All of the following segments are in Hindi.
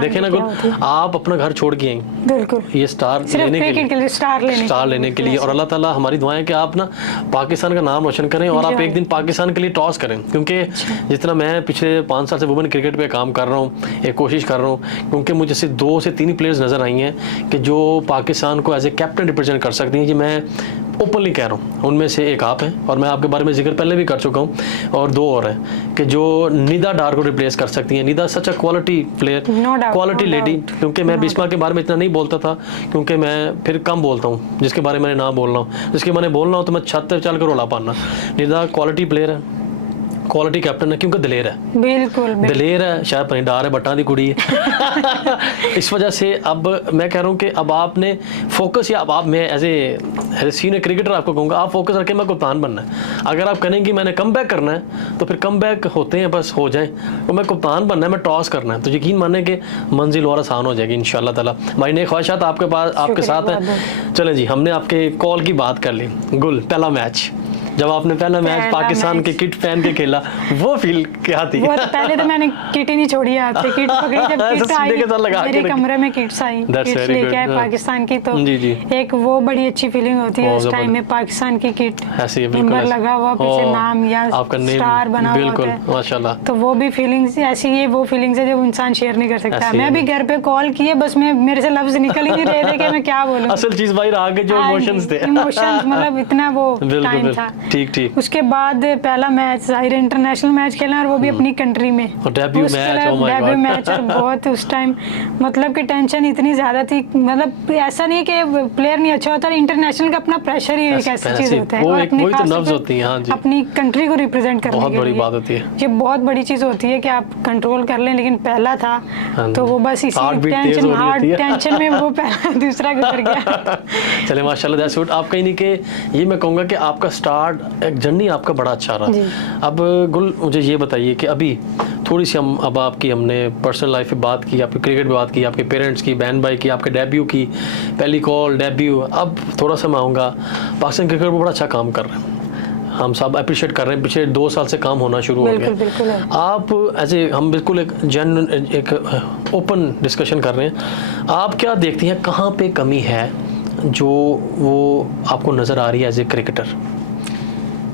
देखे ना गुल, आप अपना घर छोड़ के आई बिल्कुल ये स्टार लेने के लिए, स्टार लेने के लिए, और अल्लाह ताला हमारी दुआएं कि आप ना पाकिस्तान का नाम रोशन करें और आप एक दिन पाकिस्तान के लिए टॉस करें, क्योंकि जिस तरह मैं पिछले 5 साल से वुमेन क्रिकेट पे काम कर रहा हूँ, एक कोशिश कर रहा हूँ, क्योंकि मुझे से 2 से 3 प्लेयर्स नज़र आई हैं कि जो पाकिस्तान को एज ए कैप्टन रिप्रेजेंट कर सकती हैं। जी मैं ओपनली कह रहा हूँ, उनमें से एक आप हैं, और मैं आपके बारे में जिक्र पहले भी कर चुका हूँ, और 2 और हैं कि जो निदा डार को रिप्लेस कर सकती हैं। Nida such a quality player, quality lady, क्योंकि मैं बिस्मा के बारे में इतना नहीं बोलता था, क्योंकि मैं फिर कम बोलता हूँ जिसके बारे में मैंने ना बोलना हो, जिसके मैंने बोलना हो तो मैं छत पर चल कर रोला पाना। निदा क्वालिटी प्लेयर है, क्वालिटी कैप्टन है, क्योंकि दलेर है, बिल्कुल दलेर है, शायद पनी डार है, बट्टा दी कुड़ी है इस वजह से अब मैं कह रहा हूँ कि अब आपने फोकस, या अब आप, मैं एज ए सीनियर क्रिकेटर आपको कहूँगा, आप फोकस रखें मैं कप्तान बनना है। अगर आप कहें कि मैंने कम बैक करना है तो फिर कम बैक होते हैं, बस हो जाए, तो मैं कप्तान बनना है, मैं टॉस करना है, तो यकीन माने कि मंजिल और आसान हो जाएगी इंशाल्लाह ताला। भाई ने ख्वाहिशात आपके पास, आपके साथ है। चलें जी, हमने आपके कॉल की बात कर ली। गुल, पहला मैच जब आपने पहला मैच पाकिस्तान के किट पहन के खेला, वो फील क्या थी? वो पहले तो मैंने किट ही नहीं छोड़ी हाथ से, किट पकड़ी जब किट आई मेरे कमरे में, किट्स आई, किट्स लेके आए पाकिस्तान की, तो एक वो बड़ी अच्छी फीलिंग होती है उस टाइम में, पाकिस्तान की किट, नंबर लगा हुआ पीछे, नाम या स्टार बना हुआ होता है, माशाल्लाह, तो वो भी फीलिंग्स ऐसी, ये वो फीलिंग्स है जो इंसान शेयर नहीं कर सकता। मैं भी घर पे कॉल किए, बस मेरे से लफ्ज निकल ही नहीं रहे थे कि मैं क्या बोलूं। असल चीज बाहर आ गई, जो इमोशंस थे, इमोशंस, मतलब इतना वो टाइम था। ठीक ठीक। उसके बाद पहला मैच जाहिर इंटरनेशनल मैच खेला, और वो भी अपनी कंट्री में, डेब्यू मैच, और बहुत उस टाइम मतलब कि टेंशन इतनी ज्यादा थी, मतलब ऐसा नहीं कि प्लेयर नहीं अच्छा होता, इंटरनेशनल का अपना प्रेशर ही एक ऐसी चीज होता है, और अपनी कंट्री को रिप्रेजेंट करने के लिए ये बहुत बड़ी चीज होती है कि आप कंट्रोल कर लें। लेकिन पहला था तो वो बस इसी टेंशन में वो पहला दूसरा गुजर गया। चले माशाल्लाह, दैट्स गुड। आप कहीं नहीं कि ये मैं कहूँगा कि आपका स्टार्ट, एक जर्नी आपका बड़ा अच्छा रहा। अब गुल, मुझे ये बताइए कि अभी थोड़ी सी हम अब आपकी, हमने पर्सनल लाइफ पे बात की, आपकी क्रिकेट पे बात की, आपके पेरेंट्स की, बहन भाई की, आपके डेब्यू की, पहली कॉल डेब्यू, अब थोड़ा सा मैं आऊँगा, पाकिस्तान क्रिकेट में बड़ा अच्छा काम कर रहे हैं, हम सब अप्रिशिएट कर रहे हैं, पिछले 2 साल से काम होना शुरू हो गया। आप एज ए, हम बिल्कुल एक ओपन डिस्कशन कर रहे हैं, आप क्या देखती हैं कहाँ पे कमी है जो वो आपको नज़र आ रही है एज ए क्रिकेटर?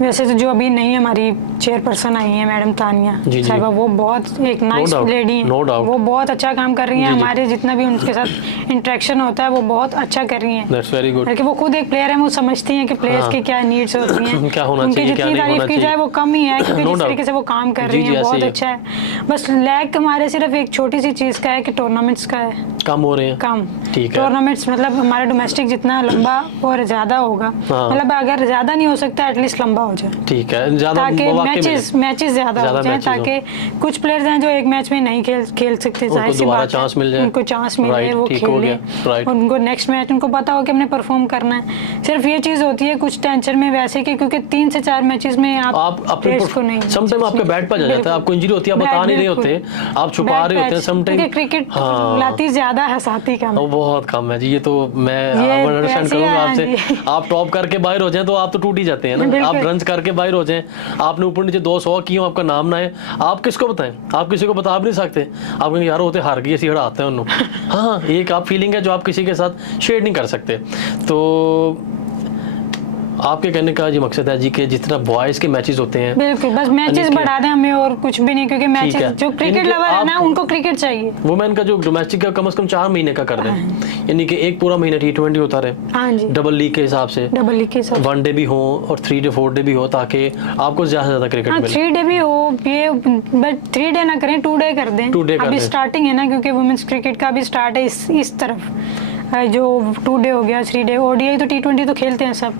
वैसे तो जो अभी नई हमारी चेयरपर्सन आई है मैडम तानिया साहिबा, वो बहुत एक नाइस लेडी है, वो बहुत अच्छा काम कर रही हैं, हमारे जितना भी उनके साथ इंटरेक्शन होता है वो बहुत अच्छा कर रही हैं। That's very good. क्योंकि वो खुद एक प्लेयर है, वो समझती हैं कि प्लेयर्स की क्या नीड्स होती हैं, क्या होना चाहिए, जितनी तारीफ की जाए वो कम ही है, क्योंकि जिस तरीके से वो काम कर रही हैं बहुत अच्छा है। बस लैक हमारे सिर्फ एक छोटी सी चीज का है कि टूर्नामेंट्स का है, कम हो रहे हैं, कम टूर्नामेंट्स, मतलब हमारा डोमेस्टिक जितना लंबा और ज्यादा होगा, मतलब अगर ज्यादा नहीं हो सकता एटलीस्ट लंबा हो जाए, ठीक है, ताकि मैचेस ज्यादा हो जाए, ताकि कुछ प्लेयर्स हैं जो एक मैच में नहीं खेल सकते, जाहिर सी बात है, उनको चांस मिले, वो खेले, उनको नेक्स्ट मैच उनको पता हो कि हमने परफॉर्म करना है। सिर्फ ये चीज होती है कुछ टेंशन में वैसे कि क्योंकि 3 से 4 मैचेस में आप प्लेयर्स को नहीं, समटाइम आपके बैट पर जाता है, आपको इंजरी होती है, आप बता नहीं रहे होते, आप छुपा रहे होते हैं, समटाइम क्रिकेट लाती ज्यादा हंसाती कम, बहुत कम है जी। ये तो मैं अंडरस्टैंड करूंगा आपसे, आप टॉप करके बाहर हो जाए तो आप तो टूट ही जाते हैं ना, आप रन करके बाहर हो जाए, आपने ऊपर नीचे 200 की हो, आपका नाम ना है, आप किसको बताएं, आप किसी को बता भी नहीं सकते, आप कहेंगे यार होते हार गए, ऐसी हड़ाते हैं उन्होंने हाँ, एक आप फीलिंग है जो आप किसी के साथ शेयर नहीं कर सकते। तो आपके कहने का ये मकसद है जी कि जितना बॉयज के मैचेस होते हैं, बिल्कुल बस मैचेस बढ़ा दें, हमें और कुछ भी नहीं, क्योंकि मैचेस जो क्रिकेट लवर है ना उनको क्रिकेट चाहिए। वुमेन का जो डोमेस्टिक का कम से कम 4 महीने का कर दें, यानी कि एक पूरा महीना T20 होता रहे, डबल लीग के हिसाब से, वनडे भी हो और 3 डे 4 डे भी हो, ताकि आपको ज्यादा क्रिकेट मिले। 3 डे भी हो ये, बट 3 डे ना करें, 2 डे कर दें, अभी स्टार्टिंग है ना, क्योंकि वुमेन्स क्रिकेट का भी स्टार्ट है इस तरफ, जो 2 डे हो गया, 3 डे, ओडीआई तो T20 तो खेलते हैं सब,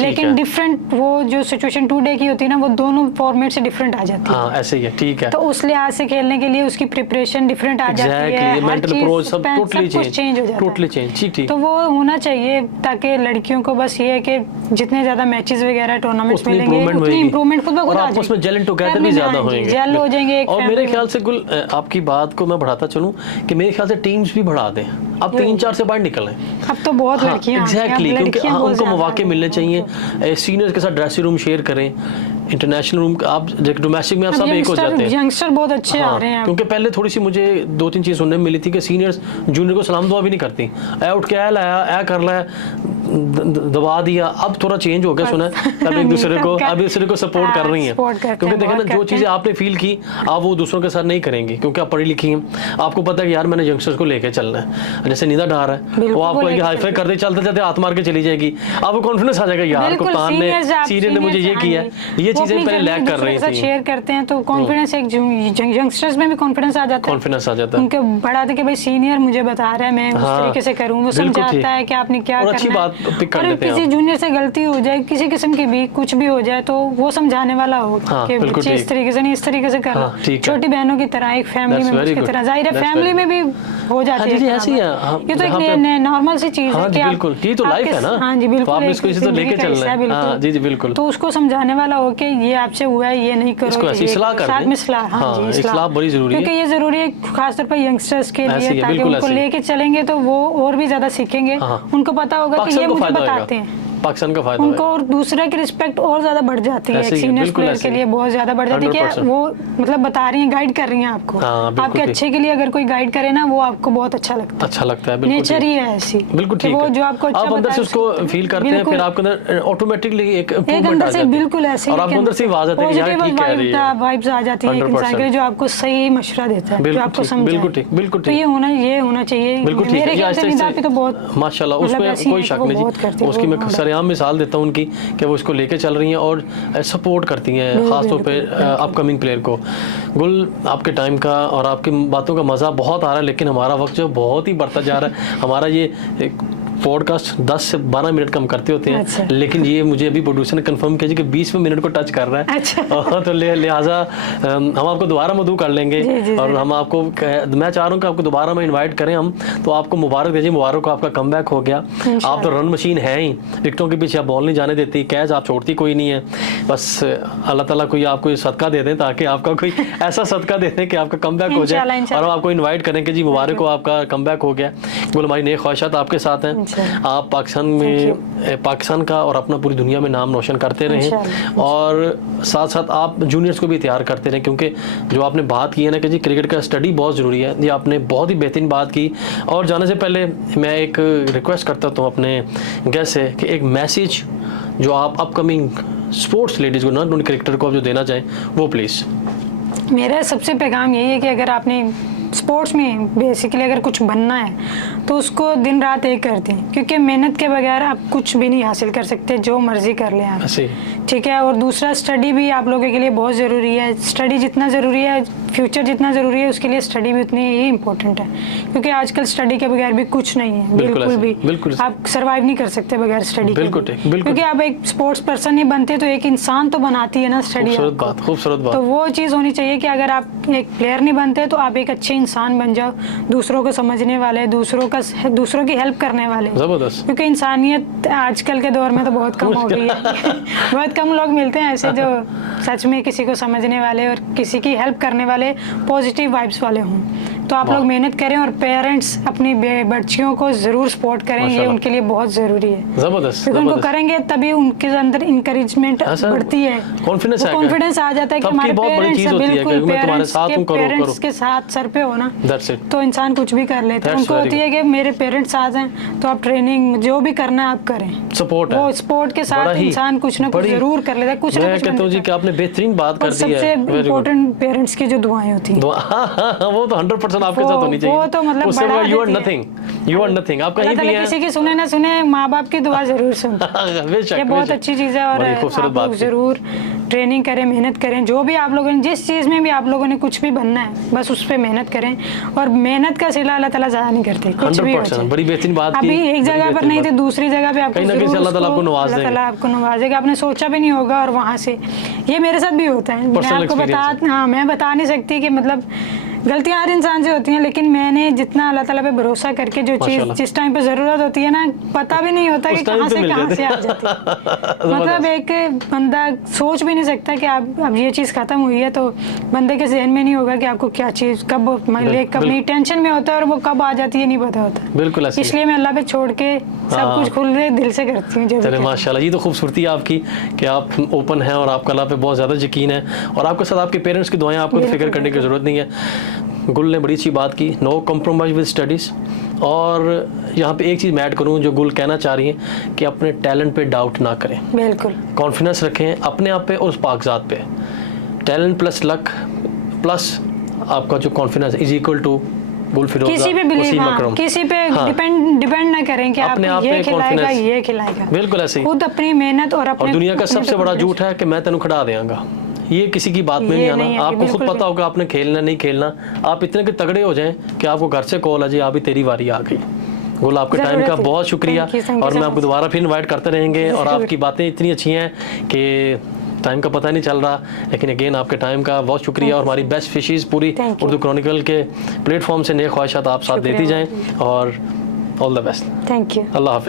लेकिन डिफरेंट वो जो सिचुएशन 2 डे की होती है ना, वो दोनों फॉर्मेट से डिफरेंट आ जाती है, ऐसे ही है, ठीक है, तो उस लिहाज से खेलने के लिए उसकी प्रिपरेशन डिफरेंट आ जाती है, मेंटल अप्रोच सब टोटली चेंज हो जाता है, टोटली चेंज, ठीक, तो वो होना चाहिए, ताकि लड़कियों को बस ये है कि जितने ज्यादा मैचेस वगैरह टूर्नामेंट्स मिलेंगे उतनी इंप्रूवमेंट खुद ब खुद आ जाएगी, आपस में जेल टुगेदर भी ज्यादा होंगे, जेल हो जाएंगे। और मेरे ख्याल से गुल, आपकी बात को मैं बढ़ाता चलूं कि मेरे ख्याल से टीम्स भी बढ़ा दें, अब 3-4 से बाहर निकलें। अब तो बहुत लड़कियां एग्जैक्टली, क्योंकि उनको मौके मिलने चाहिए, सीनियर्स के साथ ड्रेसिंग रूम शेयर करें, इंटरनेशनल रूम आप डोमेस्टिक में आप सब एक हो जाते हैं। यंगस्टर बहुत अच्छे आ रहे हैं, क्योंकि पहले थोड़ी सी मुझे 2-3 चीज़ सुनने में मिली थी कि सीनियर्स जूनियर को सलाम दुआ भी नहीं करती, ऐ उठ के ऐ लाया ऐ कर लाया दबा दिया। अब थोड़ा चेंज हो गया सुना है, अब एक दूसरे को सपोर्ट कर रही हैं, क्योंकि देखें ना जो चीज़ें आपने फील की आप वो दूसरों के साथ नहीं करेंगी, क्योंकि आप पढ़ी लिखी हैं, आपको पता है कि यार मैंने यंगस्टर्स को लेके चलना है। जैसे निदा डार है, वो आपको हाईफाई करते चलते चलते हाथ मार के चली जाएगी, आपको कॉन्फिडेंस आ जाएगा यार कप्तान ने सीनियर ने मुझे ये किया, ये चीज़ें पहले लैग कर रही थी। शेयर करते हैं तो कॉन्फिडेंस, एक यंगस्टर्स में भी कॉन्फिडेंस आ जाता है, उनके बढ़ाते कि भाई सीनियर मुझे बता रहा है मैं उस तरीके से करूँ, वो समझाता है कि आपने क्या करना है। और किसी जूनियर से गलती हो जाए, किसी किस्म की भी कुछ भी हो जाए, तो वो समझाने वाला हो कि बच्चे इस तरीके से नहीं, इस तरीके से करो, छोटी बहनों की तरह, एक फैमिली मेंबर्स की तरह। जाहिर है फैमिली में भी हो जाती है, ये तो एक नॉर्मल सी चीज है कि बिल्कुल, ये तो लाइफ है ना। हाँ जी बिल्कुल, आपने इसको इसी तरह लेके चलना है। हाँ जी जी बिल्कुल, तो उसको समझाने वाला हो कि ये आपसे हुआ है, ये नहीं करो, इसको ऐसी इस्लाह कर साथ में इस्लाह। हाँ जी, इस्लाह बड़ी जरूरी है, क्योंकि ये जरूरी है खासतौर पर यंगस्टर्स के लिए, ताकि उनको लेके चलेंगे तो वो और भी ज्यादा सीखेंगे, उनको पता होगा कि ये मुझे बताते हैं, पाकिस्तान का फायदा उनको और दूसरे की रिस्पेक्ट और ज्यादा बढ़ जाती है, सीनियर प्लेयर के लिए बहुत ज्यादा बढ़ जाती है कि वो मतलब बता रही हैं, गाइड कर रही हैं आपको, आपके अच्छे के लिए अगर कोई गाइड करे ना, वो आपको बहुत अच्छा लगता है। नेचर ही है ऐसी, बिल्कुल ठीक वो जो आपको आप अंदर से उसको फील करते हैं, फिर आपके अंदर ऑटोमेटिकली एक अंदर से बिल्कुल ऐसे और आपको अंदर से आवाज आती है यार ठीक कह रही है, वाइब्स आ जाती है इंसान के लिए, जो आपको सही मशवरा देता है, जो आपको समझाता है। बिल्कुल तो ये होना चाहिए। मेरे ख्याल से निदा पे तो बहुत माशाल्लाह, उसमें कोई शक नहीं, उसकी मैं सरेआम मिसाल देता हूँ उनकी कि वो इसको लेके चल रही हैं और सपोर्ट करती हैं, खासतौर पे अपकमिंग प्लेयर को। गुल, आपके टाइम का और आपकी बातों का मज़ा बहुत आ रहा है, लेकिन हमारा वक्त जो बहुत ही बढ़ता जा रहा है। हमारा ये पॉडकास्ट 10 से 12 मिनट कम करते होते हैं, अच्छा। लेकिन ये मुझे अभी प्रोड्यूसर ने कंफर्म किया कि 20वें मिनट को टच कर रहा है, अच्छा। तो लिहाजा हम आपको दोबारा मधु कर लेंगे, जी, और हम आपको मैं चाह रहा हूँ कि आपको दोबारा में इनवाइट करें हम, तो आपको मुबारक दीजिए, मुबारक को आपका कमबैक हो गया। आप तो रन मशीन है ही, विकेटों के पीछे आप बॉल नहीं जाने देती, कैच आप छोड़ती कोई नहीं है, बस अल्लाह ताला कोई आपको सदका दे दें, ताकि आपका कोई ऐसा सदका दे दें कि आपका कमबैक हो जाए, और हम आपको इन्वाइट करें कि जी मुबारक को आपका कमबैक हो गया। बोल, हमारी नई ख्वाहिशात आपके साथ हैं, आप पाकिस्तान का और अपना पूरी दुनिया में नाम रोशन करते रहें, और साथ साथ आप जूनियर्स को भी तैयार करते रहें, क्योंकि जो आपने बात की है ना कि जी क्रिकेट का स्टडी बहुत ज़रूरी है, ये आपने बहुत ही बेहतरीन बात की। और जाने से पहले मैं एक रिक्वेस्ट करता हूँ अपने गेस्ट से कि एक मैसेज जो आप अपकमिंग स्पोर्ट्स लेडीज़ को, नॉन क्रिकेटर को आप जो देना चाहें वो प्लीज़। मेरा सबसे पैगाम यही है कि अगर आपने स्पोर्ट्स में बेसिकली अगर कुछ बनना है तो उसको दिन रात एक कर दें, क्योंकि मेहनत के बगैर आप कुछ भी नहीं हासिल कर सकते, जो मर्जी कर लें आप, ठीक है। और दूसरा, स्टडी भी आप लोगों के लिए बहुत ज़रूरी है। स्टडी जितना ज़रूरी है, फ्यूचर जितना ज़रूरी है, उसके लिए स्टडी भी उतनी ही इम्पोर्टेंट है, क्योंकि आजकल स्टडी के बगैर भी कुछ नहीं है, बिल्कुल भी आप सर्वाइव नहीं कर सकते बगैर स्टडी के, क्योंकि आप एक स्पोर्ट्स पर्सन नहीं बनते तो एक इंसान तो बनाती है ना स्टडी। खूबसूरत बात। तो वो चीज़ होनी चाहिए कि अगर आप एक प्लेयर नहीं बनते तो आप एक अच्छे इंसान बन जाओ, दूसरों को समझने वाले, दूसरों की हेल्प करने वाले, जबरदस्त। क्योंकि इंसानियत आजकल के दौर में तो बहुत कम हो गई है बहुत कम लोग मिलते हैं ऐसे जो सच में किसी को समझने वाले और किसी की हेल्प करने वाले, पॉजिटिव वाइब्स वाले हों। तो आप लोग मेहनत करें और पेरेंट्स अपनी बच्चियों को जरूर सपोर्ट करें, ये उनके लिए बहुत जरूरी है। जबरदस्त। क्योंकि उनको करेंगे तभी उनके अंदर इंकरेजमेंट बढ़ती है, कॉन्फिडेंस आ जाता है कि हमारे पेरेंट्स के साथ सर पे हो ना, तो इंसान कुछ भी कर लेता है। उनको होती है कि मेरे पेरेंट्स साथ हैं तो आप ट्रेनिंग जो भी करना है आप करें, सपोर्ट वो स्पोर्ट के साथ इंसान कुछ ना कुछ जरूर कर लेता है, कुछ ना कुछ। आपने बेहतरीन बात कर दी है। सबसे इम्पोर्टेंट पेरेंट्स की जो दुआएं होती हैं वो तो 100% आपके साथ होनी चाहिए। वो तो मतलब बड़ा यू आर नथिंग। आप कहीं भी हैं, किसी की सुने ना सुने, माँ बाप की दुआ जरूर सुन। ये बहुत अच्छी चीज है, और आप लोग जरूर ट्रेनिंग करें, मेहनत करें, जो भी आप लोगों ने, जिस चीज में भी आप लोगों ने कुछ भी बनना है, बस उस पर मेहनत करें, और मेहनत का सिला अल्लाह ताला ज़ाया नहीं करते। कुछ भी बड़ी बेहतरीन बात अभी एक जगह पर नहीं थे, दूसरी जगह पे आपको अल्लाह ताला आपको नवाजेगा, आपने सोचा भी नहीं होगा, और वहाँ से ये मेरे साथ भी होता है। मैं आपको मैं बता नहीं सकती कि मतलब गलतियां हर इंसान से होती हैं, लेकिन मैंने जितना अल्लाह ताला पे भरोसा करके जो चीज़ जिस टाइम पे ज़रूरत होती है ना, पता भी नहीं होता कि कहाँ से आ जाती है। मतलब एक बंदा सोच भी नहीं सकता कि आप अब ये चीज़ खत्म हुई है, तो बंदे के जहन में नहीं होगा कि आपको क्या चीज़ कब नहीं टेंशन में होता है और वो कब आ जाती है नहीं पता होता। बिल्कुल ऐसे, इसलिए मैं अल्लाह पे छोड़ के सब कुछ खुले दिल से करती हूँ। चले माशाल्लाह, ये तो खूबसूरती है आपकी कि आप ओपन हैं और आपका अल्लाह पे बहुत ज़्यादा यकीन है, और आपके साथ आपके पेरेंट्स की दुआएं, आपको तो फिक्र करने की ज़रूरत नहीं है। गुल ने बड़ी अच्छी बात की, नो कॉम्प्रोमाइज़ विद स्टडीज़। और यहाँ पे एक चीज़ मैं ऐड करूँ जो गुल कहना चाह रही हैं कि अपने टैलेंट पे डाउट ना करें, बिल्कुल कॉन्फिडेंस रखें अपने आप पे और उस पाकज़ात पे। टैलेंट प्लस लक प्लस आपका जो कॉन्फिडेंस इज इक्वल टू किसी पे बिलीव, किसी पे डिपेंड ना करें कि अपने आप पे खिलाएगा ये खिलाएगा। बिल्कुल ऐसे ही खुद अपनी मेहनत और अपने, और दुनिया का सबसे बड़ा झूठ है कि मैं तेनू खड़ा देंगा, ये किसी की बात में नहीं आना। आपको खुद पता होगा आपने खेलना नहीं खेलना, आप इतने के तगड़े हो जाएं कि आपको घर से कॉल आ जाए अभी तेरी बारी आ गई। गुल आपके टाइम का बहुत शुक्रिया, और मैं आपको दोबारा फिर इन्वाइट करते रहेंगे, और आपकी बातें इतनी अच्छी हैं कि टाइम का पता नहीं चल रहा, लेकिन अगेन आपके टाइम का बहुत शुक्रिया, और हमारी बेस्ट विशेस पूरी उर्दू क्रॉनिकल के प्लेटफॉर्म से नेक ख्वाहिशात आप साथ देती जाएं, और all the best. Thank you, अल्लाह हाफिज़।